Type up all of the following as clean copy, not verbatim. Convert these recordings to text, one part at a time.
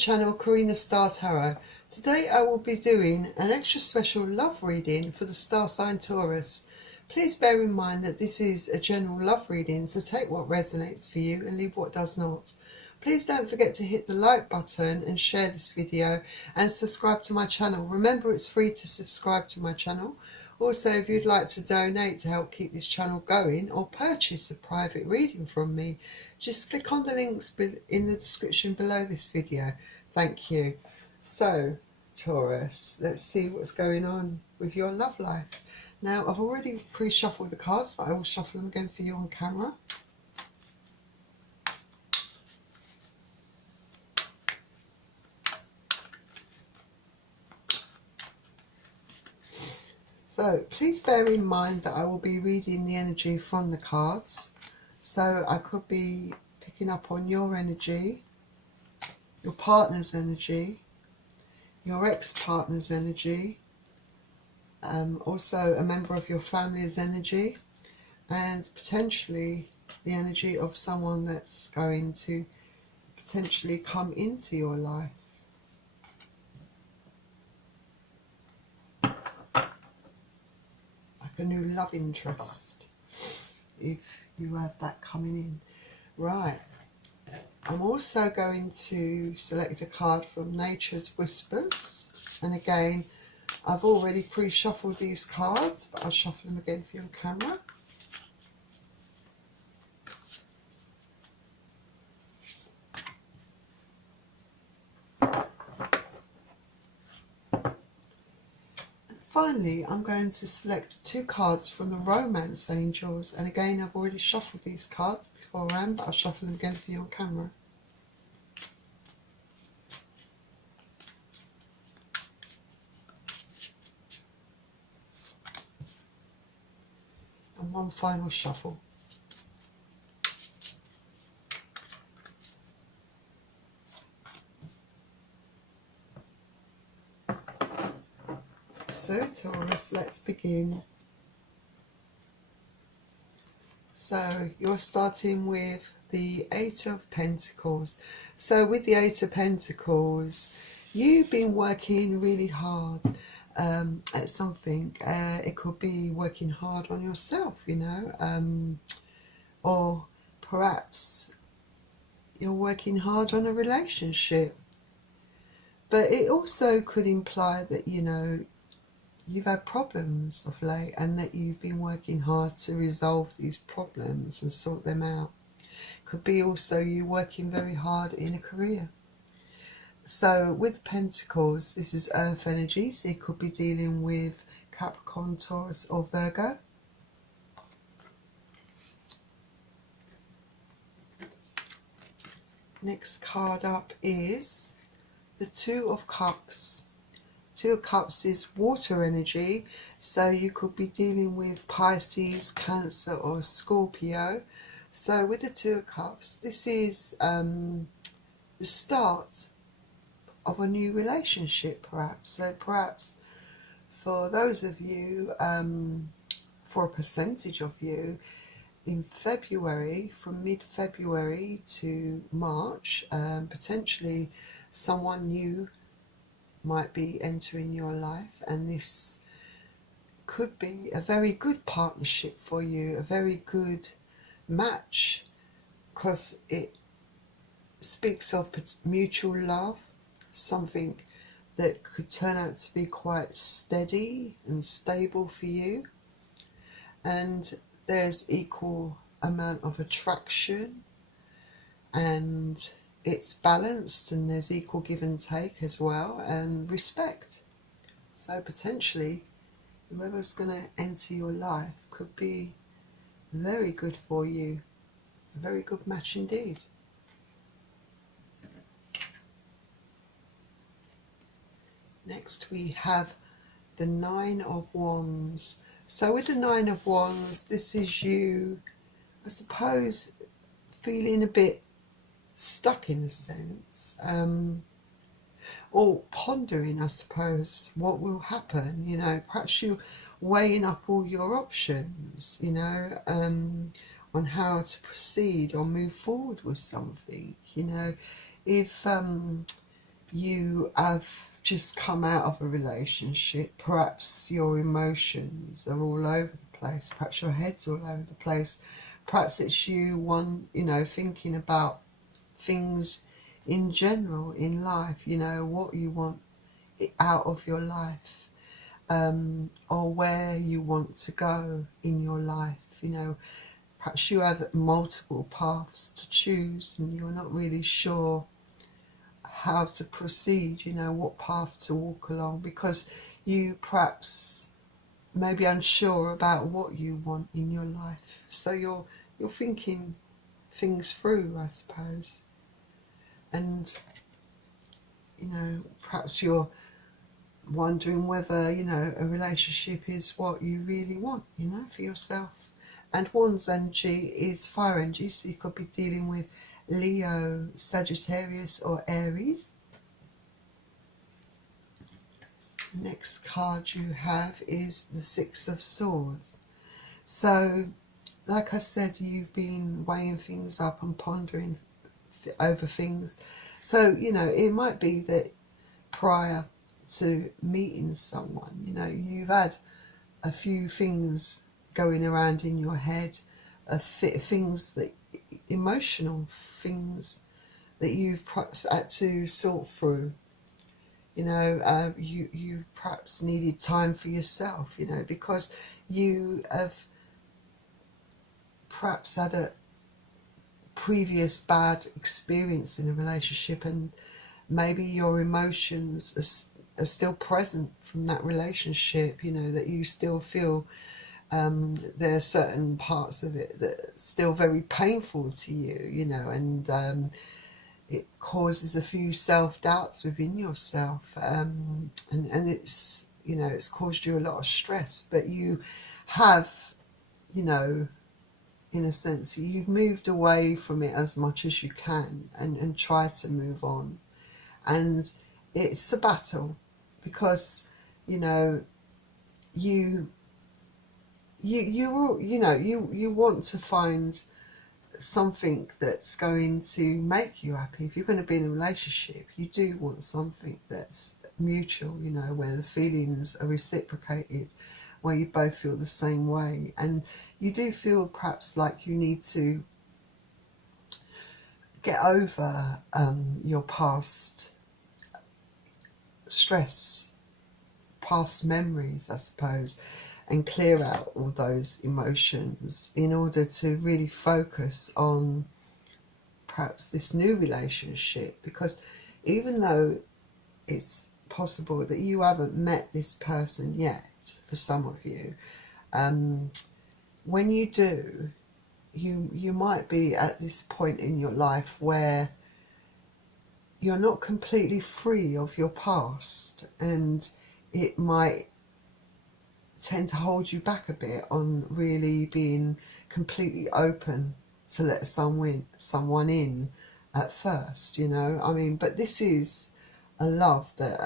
channel Karina Star Tarot. Today I will be doing an extra special love reading for the star sign Taurus. Please bear in mind that this is a general love reading, so take what resonates for you and leave what does not. Please don't forget to hit the like button and share this video and subscribe to my channel. Remember, it's free to subscribe to my channel. Also, if you'd like to donate to help keep this channel going or purchase a private reading from me, just click on the links in the description below this video. Thank you. So, Taurus, let's see what's going on with your love life. Now, I've already pre-shuffled the cards, but I will shuffle them again for you on camera. So please bear in mind that I will be reading the energy from the cards. So I could be picking up on your energy, your partner's energy, your ex-partner's energy, also a member of your family's energy, and potentially the energy of someone that's going to potentially come into your life. A new love interest, if you have that coming in. Right, I'm also going to select a card from Nature's Whispers, and again I've already pre-shuffled these cards, but I'll shuffle them again for you on camera. Finally, I'm going to select two cards from the Romance Angels, and again I've already shuffled these cards beforehand, but I'll shuffle them again for you on camera. And one final shuffle. So Taurus, let's begin. So you're starting with the Eight of Pentacles. So with the Eight of Pentacles, you've been working really hard at something. It could be working hard on yourself, you know, or perhaps you're working hard on a relationship. But it also could imply that, you know, you've had problems of late and that you've been working hard to resolve these problems and sort them out. Could be also you working very hard in a career. So with Pentacles, this is earth energy, so you could be dealing with Capricorn, Taurus or Virgo. Next card up is the Two of Cups. Two of Cups is water energy, so you could be dealing with Pisces, Cancer or Scorpio. So with the Two of Cups, this is the start of a new relationship perhaps. So perhaps for those of you, for a percentage of you, in February, from mid-February to March, potentially someone new might be entering your life, and this could be a very good partnership for you, a very good match, because it speaks of mutual love, something that could turn out to be quite steady and stable for you, and there's equal amount of attraction and it's balanced, and there's equal give and take as well, and respect. So potentially whoever's going to enter your life could be very good for you, a very good match indeed. Next we have the Nine of Wands. So with the Nine of Wands, this is you, I suppose, feeling a bit stuck in a sense, or pondering, I suppose, what will happen. You know, perhaps you're weighing up all your options, you know, on how to proceed or move forward with something. You know, if you have just come out of a relationship. Perhaps your emotions are all over the place. Perhaps your head's all over the place. Perhaps it's you, thinking about things in general in life, what you want out of your life, or where you want to go in your life. Perhaps you have multiple paths to choose and you're not really sure how to proceed, what path to walk along, because you perhaps maybe unsure about what you want in your life. So you're thinking things through, I suppose. And perhaps you're wondering whether a relationship is what you really want, for yourself. And one's energy is fire energy, so you could be dealing with Leo, Sagittarius or Aries. Next card you have is the Six of Swords. So, like I said, you've been weighing things up and pondering over things. So, it might be that prior to meeting someone, you've had a few things going around in your head, things that emotional things that you've perhaps had to sort through. You perhaps needed time for yourself, because you have perhaps had a previous bad experience in a relationship, and maybe your emotions are still present from that relationship, that you still feel there are certain parts of it that are still very painful to you, and it causes a few self-doubts within yourself, and it's, it's caused you a lot of stress, but you have, in a sense, you've moved away from it as much as you can and try to move on. And it's a battle because, you want to find something that's going to make you happy. If you're going to be in a relationship, you do want something that's mutual, where the feelings are reciprocated, where you both feel the same way. And you do feel perhaps like you need to get over your past stress, past memories, I suppose, and clear out all those emotions in order to really focus on perhaps this new relationship. Because even though it's possible that you haven't met this person yet, for some of you, when you do, you might be at this point in your life where you're not completely free of your past, and it might tend to hold you back a bit on really being completely open to let someone in at first, but this is a love that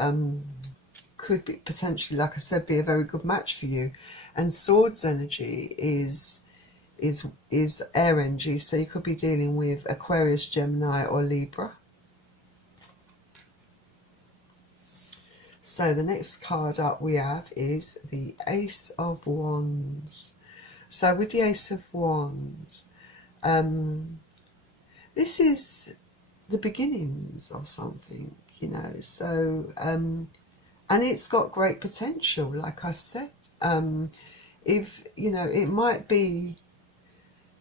could be potentially, like I said, be a very good match for you. And Swords energy is air energy, so you could be dealing with Aquarius, Gemini or Libra. So the next card up we have is the Ace of Wands. So with the Ace of Wands, this is the beginnings of something, so and it's got great potential, like I said. If it might be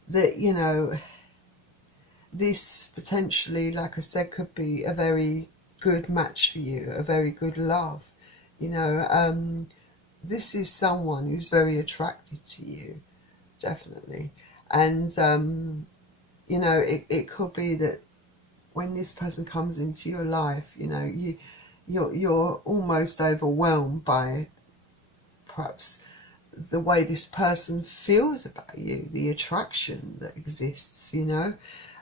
that this potentially, like I said, could be a very good match for you, a very good love. This is someone who's very attracted to you, definitely. And it could be that when this person comes into your life, you're almost overwhelmed by perhaps the way this person feels about you, the attraction that exists.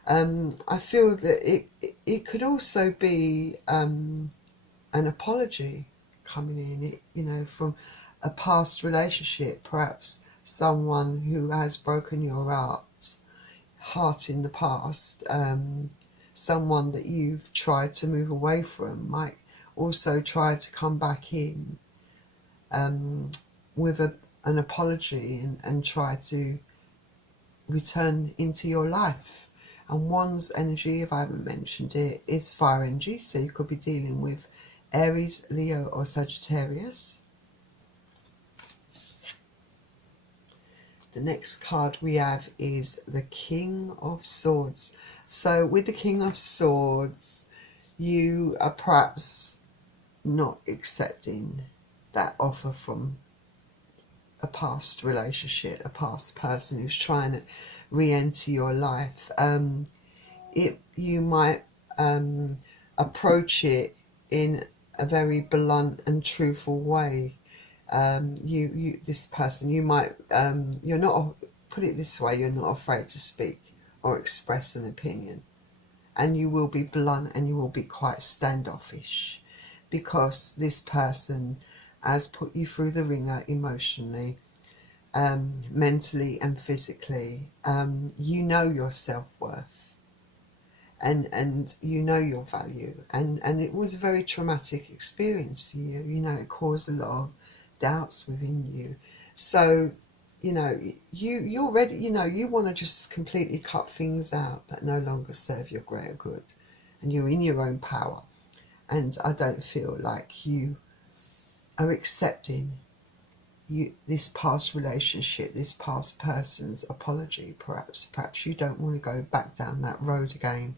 I feel that it could also be an apology coming in, from a past relationship, perhaps someone who has broken your heart in the past, someone that you've tried to move away from might also try to come back in with an apology and try to return into your life. And one's energy, if I haven't mentioned it, is fire energy, so you could be dealing with Aries, Leo or Sagittarius. The next card we have is the King of Swords. So with the King of Swords, you are perhaps not accepting that offer from a past relationship, a past person who's trying to re-enter your life. You might approach it in a very blunt and truthful way. This person, you might, you're not, put it this way, you're not afraid to speak or express an opinion, and you will be blunt and you will be quite standoffish, because this person has put you through the ringer emotionally, mentally and physically. You know your self-worth, and you know your value, and it was a very traumatic experience for you. You know, it caused a lot of doubts within you. So, you know, you're ready, you know, you want to just completely cut things out that no longer serve your greater good, and you're in your own power. And I don't feel like you are accepting this past relationship, this past person's apology. Perhaps you don't want to go back down that road again.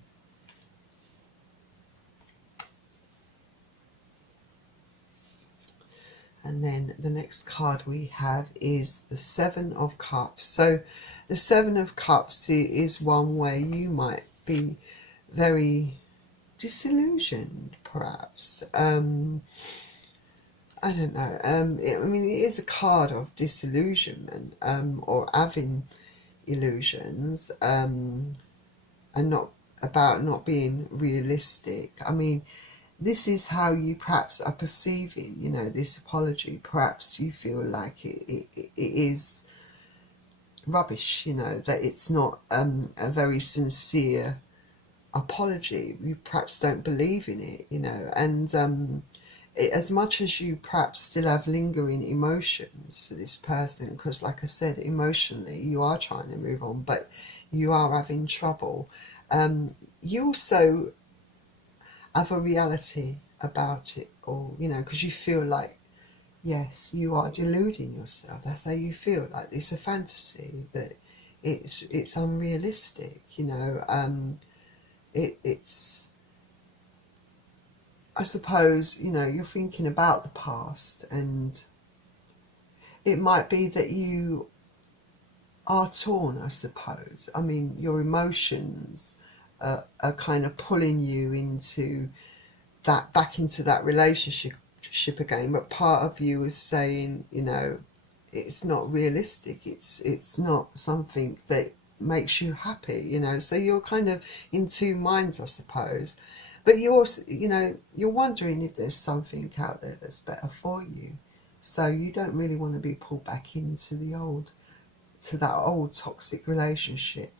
And then the next card we have is the Seven of Cups. So the Seven of Cups is one where you might be very disillusioned, perhaps. I don't know. I mean, it is a card of disillusionment, or having illusions, and not being realistic. I mean, this is how you perhaps are perceiving, you know, this apology. Perhaps you feel like it is rubbish, you know, that it's not a very sincere apology. You perhaps don't believe in it, you know, and as much as you perhaps still have lingering emotions for this person, because like I said, emotionally you are trying to move on, but you are having trouble. You also have a reality about it all, you know, because you feel like, yes, you are deluding yourself. That's how you feel, like it's a fantasy, that it's unrealistic, you know. It's, I suppose, you know, you're thinking about the past, and it might be that you are torn, I suppose. I mean, your emotions are kind of pulling you into that, back into that relationship again, but part of you is saying, you know, it's not realistic, it's not something that makes you happy, you know. So you're kind of in two minds, I suppose, but you're, you know, you're wondering if there's something out there that's better for you. So you don't really want to be pulled back into that old toxic relationship.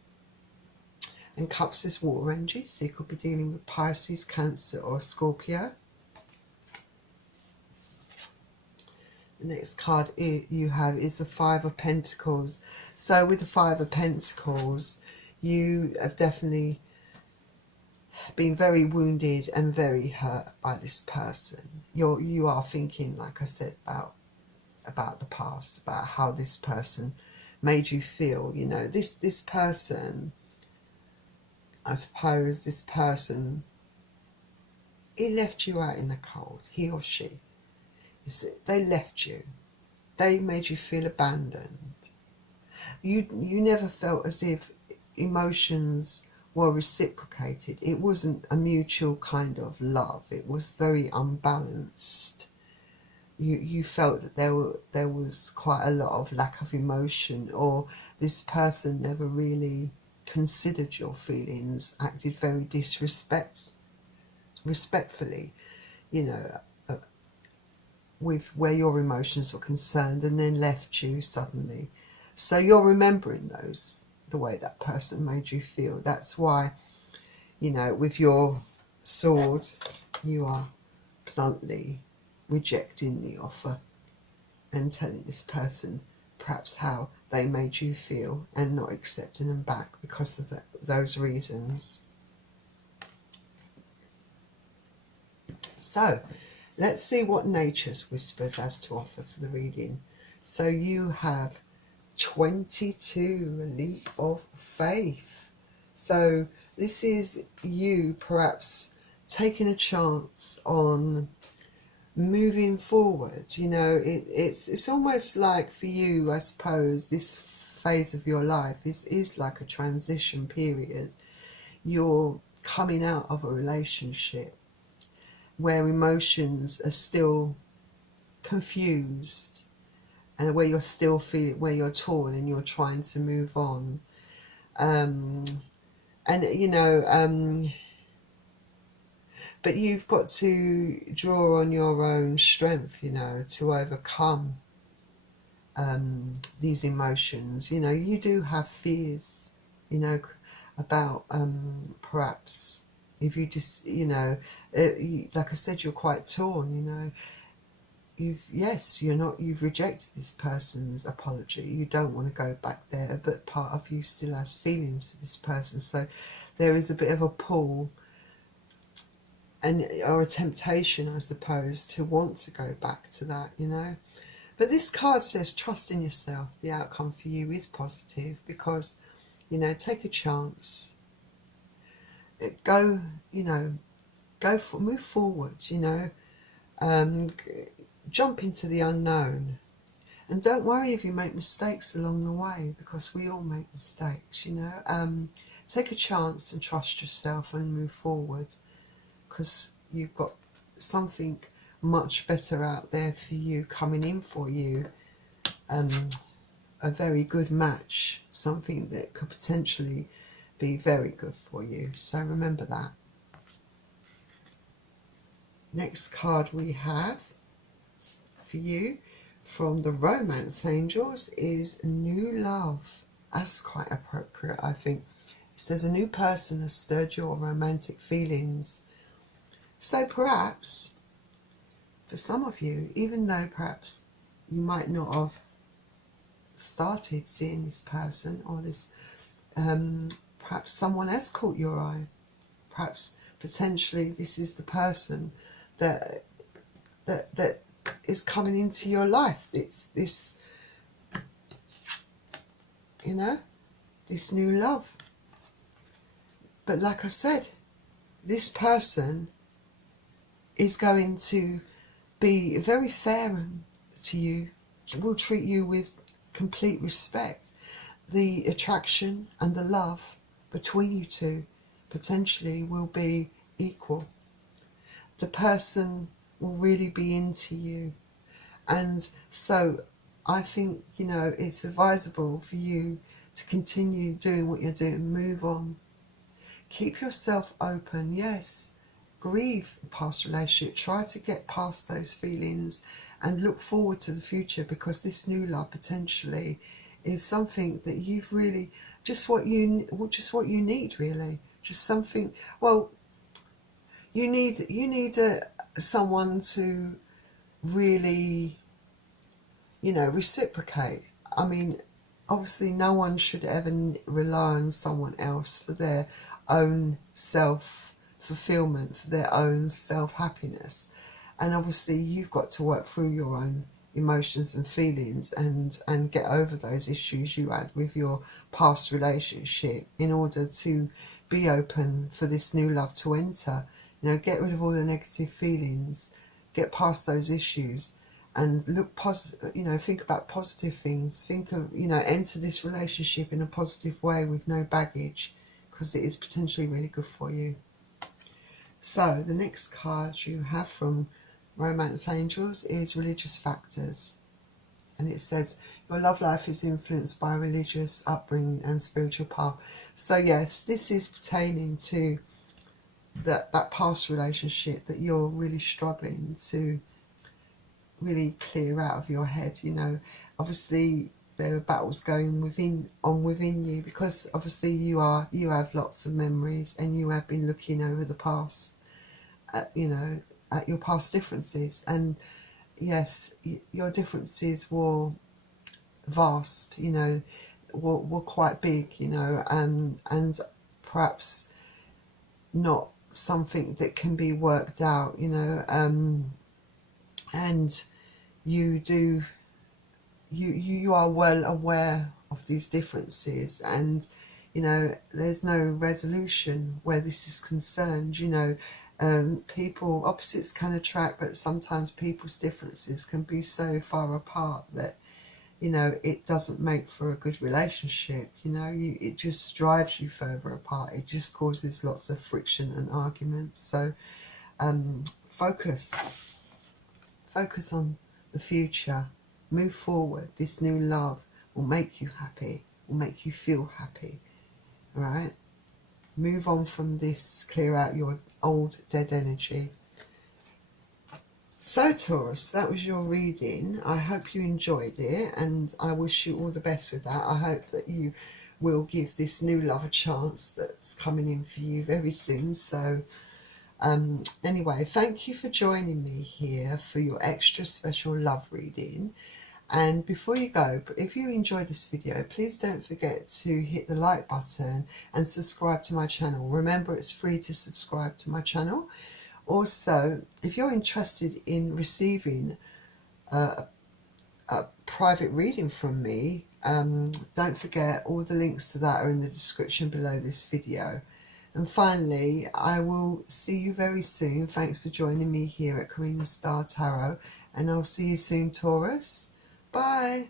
And Cups is water energy, so you could be dealing with Pisces, Cancer or Scorpio. The next card you have is the Five of Pentacles. So with the Five of Pentacles, you have definitely been very wounded and very hurt by this person. You are thinking, like I said, about the past, about how this person made you feel. You know, this person, I suppose this person, he left you out in the cold, he or she. They left you. They made you feel abandoned. You never felt as if emotions were reciprocated. It wasn't a mutual kind of love. It was very unbalanced. You felt that there was quite a lot of lack of emotion, or this person never really considered your feelings, acted very respectfully, you know, with where your emotions were concerned, and then left you suddenly. So you're remembering the way that person made you feel. That's why, you know, with your sword, you are bluntly rejecting the offer and telling this person perhaps how they made you feel and not accepting them back because of those reasons. So let's see what Nature's Whispers has to offer to the reading. So you have 22, a leap of faith. So this is you perhaps taking a chance on moving forward. You know, it's almost like for you, I suppose, this phase of your life is like a transition period. You're coming out of a relationship where emotions are still confused, and where you're still feeling, where you're torn and you're trying to move on. And you know, but you've got to draw on your own strength, you know, to overcome these emotions. You know, you do have fears, you know, about perhaps if you just, you know, like I said, you're quite torn, you know. You've rejected this person's apology. You don't want to go back there, but part of you still has feelings for this person. So there is a bit of a pull or a temptation, I suppose, to want to go back to that, you know. But this card says trust in yourself. The outcome for you is positive because, you know, take a chance. Go, you know, move forward, you know. Jump into the unknown, and don't worry if you make mistakes along the way, because we all make mistakes, you know. Take a chance and trust yourself and move forward, because you've got something much better out there for you, coming in for you, a very good match, something that could potentially be very good for you. So remember that. Next card we have for you from the Romance Angels is New Love. That's quite appropriate, I think. It says a new person has stirred your romantic feelings. So perhaps for some of you, even though perhaps you might not have started seeing this person, or this perhaps someone else caught your eye, perhaps potentially this is the person that is coming into your life. It's this, you know, this new love. But like I said, this person is going to be very fair to you, will treat you with complete respect. The attraction and the love between you two potentially will be equal. The person will really be into you. And so I think, you know, it's advisable for you to continue doing what you're doing, move on. Keep yourself open, yes. Grieve past relationship, try to get past those feelings and look forward to the future, because this new love potentially is something that you've really, just what you need, really. Just something, well, you need someone to really, you know, reciprocate. I mean, obviously no one should ever rely on someone else for their own self-fulfillment, for their own self-happiness. And obviously you've got to work through your own emotions and feelings and get over those issues you had with your past relationship in order to be open for this new love to enter. You know, get rid of all the negative feelings, get past those issues, and look positive, you know, think about positive things. Think of, you know, enter this relationship in a positive way with no baggage, because it is potentially really good for you. So the next card you have from Romance Angels is Religious Factors. And it says, your love life is influenced by religious upbringing and spiritual path. So yes, this is pertaining to that past relationship that you're really struggling to really clear out of your head. You know, obviously there are battles going within you, because obviously you have lots of memories, and you have been looking over the past, at your past differences. And yes, your differences were vast, were quite big, and perhaps not something that can be worked out, and you are well aware of these differences, and there's no resolution where this is concerned. People, opposites can attract, but sometimes people's differences can be so far apart that it doesn't make for a good relationship. It just drives you further apart. It just causes lots of friction and arguments. So focus on the future. Move forward. This new love will make you happy, will make you feel happy. All right? Move on from this. Clear out your old dead energy. So Taurus, that was your reading. I hope you enjoyed it, and I wish you all the best with that. I hope that you will give this new love a chance that's coming in for you very soon. So anyway, thank you for joining me here for your extra special love reading. And before you go, if you enjoyed this video, please don't forget to hit the like button and subscribe to my channel. Remember, it's free to subscribe to my channel. Also, if you're interested in receiving a private reading from me, don't forget, all the links to that are in the description below this video. And finally, I will see you very soon. Thanks for joining me here at Karina Star Tarot, and I'll see you soon, Taurus. Bye.